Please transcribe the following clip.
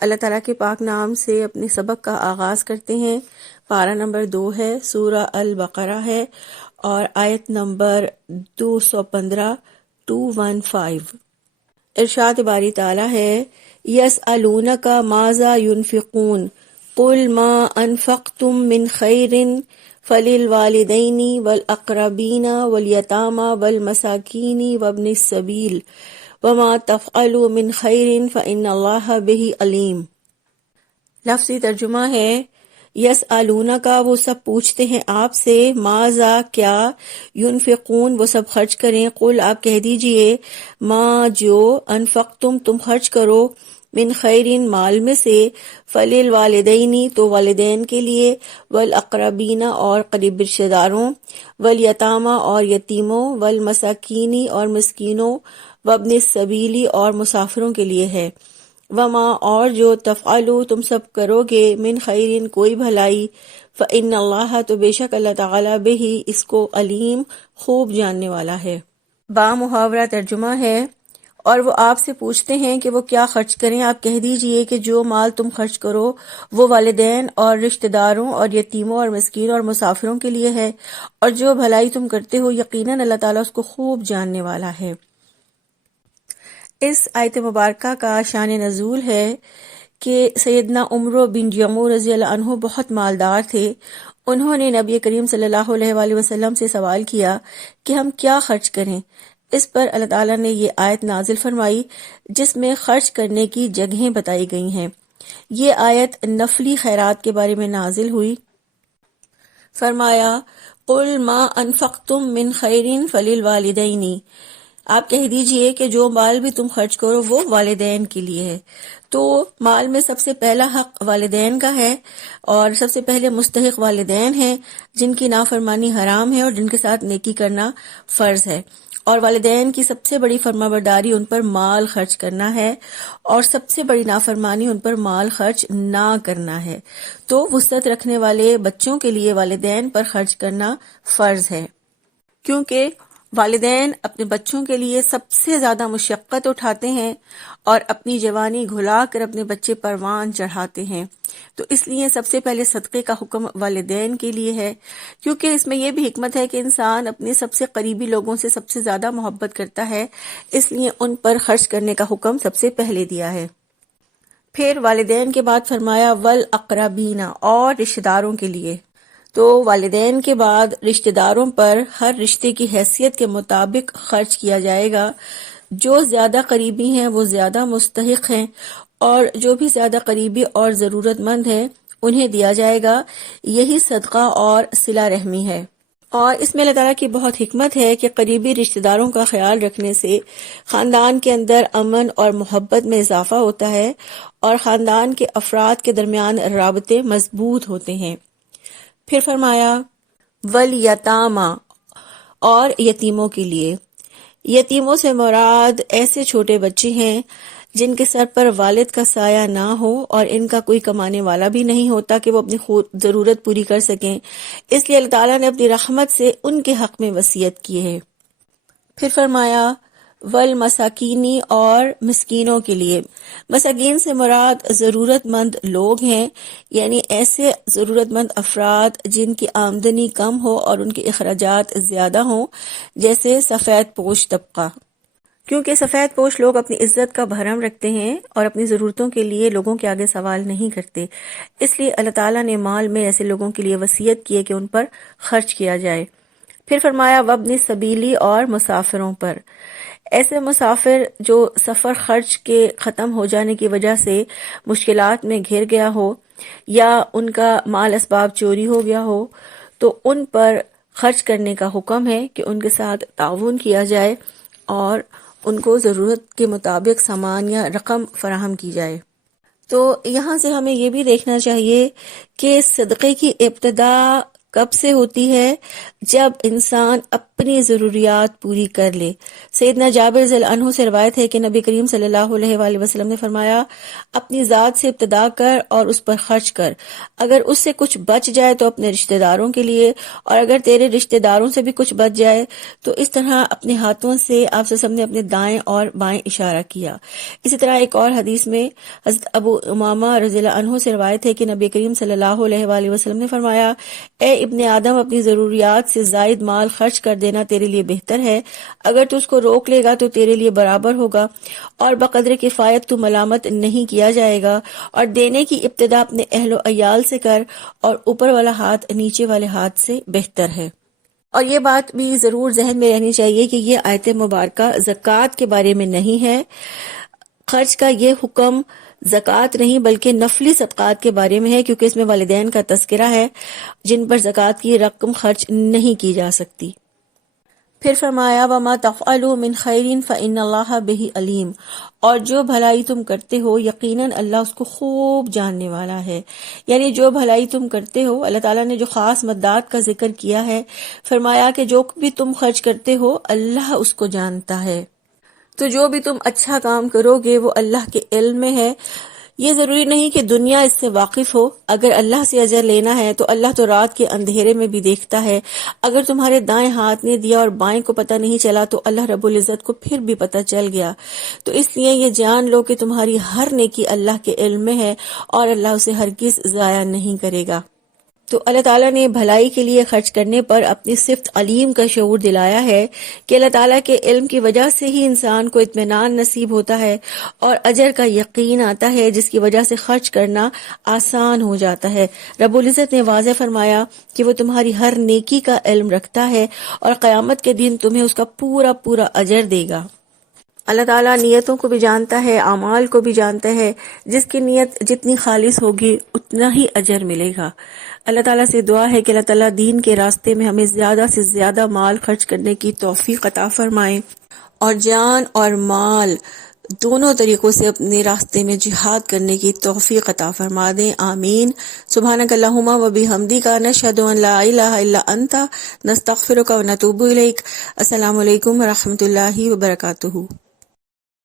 اللہ تعالیٰ کے پاک نام سے اپنے سبق کا آغاز کرتے ہیں۔ پارہ نمبر 2 ہے، سورہ البقرہ ہے اور آیت نمبر 215 215۔ ارشاد باری تعالیٰ ہے، یسألونک ماذا ينفقون قل ما انفقتم من خیر فللوالدین والاقربین والیتامى والمساکین وابن السبیل وما تفعلوا من خیر فإن اللہ بہ علیم۔ لفظی ترجمہ ہے، یسألونک وہ سب پوچھتے ہیں آپ سے، ماذا کیا، ینفقون وہ سب خرچ کریں، قل آپ کہہ دیجئے، ما جو، انفقتم تم خرچ کرو، من خیرین مال میں سے، فللوالدینی تو والدین کے لیے، والاقربین اور قریب رشتہ داروں، والیتامى اور یتیموں، والمساکینی اور مسکینوں، وابن السبیلی اور مسافروں کے لیے ہے، وما اور جو تفعلوا تم سب کرو گے، من خیرین کوئی بھلائی، فإن اللہ تو بے شک اللہ تعالیٰ بہ اس کو علیم خوب جاننے والا ہے۔ با محاورہ ترجمہ ہے، اور وہ آپ سے پوچھتے ہیں کہ وہ کیا خرچ کریں، آپ کہہ دیجئے کہ جو مال تم خرچ کرو وہ والدین اور رشتہ داروں اور یتیموں اور مسکین اور مسافروں کے لیے ہے، اور جو بھلائی تم کرتے ہو یقیناً اللہ تعالیٰ اس کو خوب جاننے والا ہے۔ اس آیت مبارکہ کا شان نزول ہے کہ سیدنا عمر بن جموح رضی اللہ عنہ بہت مالدار تھے۔ انہوں نے نبی کریم صلی اللہ علیہ وآلہ وسلم سے سوال کیا کہ ہم کیا خرچ کریں۔ اس پر اللہ تعالیٰ نے یہ آیت نازل فرمائی جس میں خرچ کرنے کی جگہیں بتائی گئی ہیں۔ یہ آیت نفلی خیرات کے بارے میں نازل ہوئی۔ فرمایا، قل ما انفقتم من خیر فللوالدین، آپ کہہ دیجئے کہ جو مال بھی تم خرچ کرو وہ والدین کے لیے ہے۔ تو مال میں سب سے پہلا حق والدین کا ہے، اور سب سے پہلے مستحق والدین ہیں جن کی نافرمانی حرام ہے اور جن کے ساتھ نیکی کرنا فرض ہے، اور والدین کی سب سے بڑی فرمانبرداری ان پر مال خرچ کرنا ہے، اور سب سے بڑی نافرمانی ان پر مال خرچ نہ کرنا ہے۔ تو وسعت رکھنے والے بچوں کے لیے والدین پر خرچ کرنا فرض ہے، کیونکہ والدین اپنے بچوں کے لیے سب سے زیادہ مشقت اٹھاتے ہیں اور اپنی جوانی گھلا کر اپنے بچے پروان چڑھاتے ہیں۔ تو اس لیے سب سے پہلے صدقے کا حکم والدین کے لیے ہے، کیونکہ اس میں یہ بھی حکمت ہے کہ انسان اپنے سب سے قریبی لوگوں سے سب سے زیادہ محبت کرتا ہے، اس لیے ان پر خرچ کرنے کا حکم سب سے پہلے دیا ہے۔ پھر والدین کے بعد فرمایا والاقربین، اور رشتہ داروں کے لیے۔ تو والدین کے بعد رشتہ داروں پر ہر رشتے کی حیثیت کے مطابق خرچ کیا جائے گا۔ جو زیادہ قریبی ہیں وہ زیادہ مستحق ہیں، اور جو بھی زیادہ قریبی اور ضرورت مند ہیں انہیں دیا جائے گا۔ یہی صدقہ اور صلہ رحمی ہے، اور اس میں اللہ تعالیٰ کی بہت حکمت ہے کہ قریبی رشتہ داروں کا خیال رکھنے سے خاندان کے اندر امن اور محبت میں اضافہ ہوتا ہے، اور خاندان کے افراد کے درمیان رابطے مضبوط ہوتے ہیں۔ پھر فرمایا والیتامى، اور یتیموں کے لیے۔ یتیموں سے مراد ایسے چھوٹے بچے ہیں جن کے سر پر والد کا سایہ نہ ہو اور ان کا کوئی کمانے والا بھی نہیں ہوتا کہ وہ اپنی خود ضرورت پوری کر سکیں، اس لیے اللہ تعالیٰ نے اپنی رحمت سے ان کے حق میں وصیت کی ہے۔ پھر فرمایا والمساکینی، اور مسکینوں کے لیے۔ مساکین سے مراد ضرورت مند لوگ ہیں، یعنی ایسے ضرورت مند افراد جن کی آمدنی کم ہو اور ان کے اخراجات زیادہ ہوں، جیسے سفید پوش طبقہ، کیونکہ سفید پوش لوگ اپنی عزت کا بھرم رکھتے ہیں اور اپنی ضرورتوں کے لیے لوگوں کے آگے سوال نہیں کرتے، اس لیے اللہ تعالیٰ نے مال میں ایسے لوگوں کے لیے وصیت کی ہے کہ ان پر خرچ کیا جائے۔ پھر فرمایا وابن السبیلی، اور مسافروں پر۔ ایسے مسافر جو سفر خرچ کے ختم ہو جانے کی وجہ سے مشکلات میں گھر گیا ہو، یا ان کا مال اسباب چوری ہو گیا ہو، تو ان پر خرچ کرنے کا حکم ہے کہ ان کے ساتھ تعاون کیا جائے اور ان کو ضرورت کے مطابق سامان یا رقم فراہم کی جائے۔ تو یہاں سے ہمیں یہ بھی دیکھنا چاہیے کہ صدقے کی ابتدا کب سے ہوتی ہے؟ جب انسان اپنی ضروریات پوری کر لے۔ سیدنا جابر رضی اللہ عنہ سے روایت ہے کہ نبی کریم صلی اللہ علیہ وآلہ وسلم نے فرمایا، اپنی ذات سے ابتدا کر اور اس پر خرچ کر، اگر اس سے کچھ بچ جائے تو اپنے رشتہ داروں کے لیے، اور اگر تیرے رشتہ داروں سے بھی کچھ بچ جائے تو اس طرح اپنے ہاتھوں سے آپ صلی اللہ علیہ وسلم نے اپنے دائیں اور بائیں اشارہ کیا۔ اسی طرح ایک اور حدیث میں حضرت ابو امامہ رضی اللہ عنہ سے روایت ہے کہ نبی کریم صلی اللہ علیہ وآلہ وسلم نے فرمایا، اے ابن آدم، اپنی ضروریات سے زائد مال خرچ کر دینا تیرے لیے بہتر ہے، اگر تو اس کو روک لے گا تو تیرے لیے برابر ہوگا، اور بقدر کفایت تو ملامت نہیں کیا جائے گا، اور دینے کی ابتدا اپنے اہل و عیال سے کر، اور اوپر والا ہاتھ نیچے والے ہاتھ سے بہتر ہے۔ اور یہ بات بھی ضرور ذہن میں رہنی چاہیے کہ یہ آیت مبارکہ زکوٰۃ کے بارے میں نہیں ہے، خرچ کا یہ حکم زکوٰۃ نہیں بلکہ نفلی صدقات کے بارے میں ہے، کیونکہ اس میں والدین کا تذکرہ ہے جن پر زکوٰۃ کی رقم خرچ نہیں کی جا سکتی۔ پھر فرمایا، وَمَا تَفْعَلُوا مِنْ خَيْرٍ فَإِنَّ اللَّهَ بِهِ عَلِيمٌ، اور جو بھلائی تم کرتے ہو یقیناً اللہ اس کو خوب جاننے والا ہے۔ یعنی جو بھلائی تم کرتے ہو، اللہ تعالیٰ نے جو خاص مدات کا ذکر کیا ہے، فرمایا کہ جو بھی تم خرچ کرتے ہو اللہ اس کو جانتا ہے۔ تو جو بھی تم اچھا کام کرو گے وہ اللہ کے علم میں ہے۔ یہ ضروری نہیں کہ دنیا اس سے واقف ہو، اگر اللہ سے اجر لینا ہے تو اللہ تو رات کے اندھیرے میں بھی دیکھتا ہے، اگر تمہارے دائیں ہاتھ نے دیا اور بائیں کو پتہ نہیں چلا تو اللہ رب العزت کو پھر بھی پتہ چل گیا۔ تو اس لیے یہ جان لو کہ تمہاری ہر نیکی اللہ کے علم میں ہے اور اللہ اسے ہرگز ضائع نہیں کرے گا۔ تو اللہ تعالیٰ نے بھلائی کے لیے خرچ کرنے پر اپنی صفت علیم کا شعور دلایا ہے کہ اللہ تعالیٰ کے علم کی وجہ سے ہی انسان کو اطمینان نصیب ہوتا ہے اور اجر کا یقین آتا ہے، جس کی وجہ سے خرچ کرنا آسان ہو جاتا ہے۔ رب العزت نے واضح فرمایا کہ وہ تمہاری ہر نیکی کا علم رکھتا ہے اور قیامت کے دن تمہیں اس کا پورا پورا اجر دے گا۔ اللہ تعالیٰ نیتوں کو بھی جانتا ہے، اعمال کو بھی جانتا ہے، جس کی نیت جتنی خالص ہوگی اتنا ہی اجر ملے گا۔ اللہ تعالیٰ سے دعا ہے کہ اللہ تعالیٰ دین کے راستے میں ہمیں زیادہ سے زیادہ مال خرچ کرنے کی توفیق عطا فرمائے اور جان اور مال دونوں طریقوں سے اپنے راستے میں جہاد کرنے کی توفیق عطا فرما دیں، آمین۔ سبحانک اللہم و بحمدک، نشہد ان لا الہ الا انت، نستغفرک و نتوب الیک۔ السلام علیکم و رحمۃ اللہ وبرکاتہ۔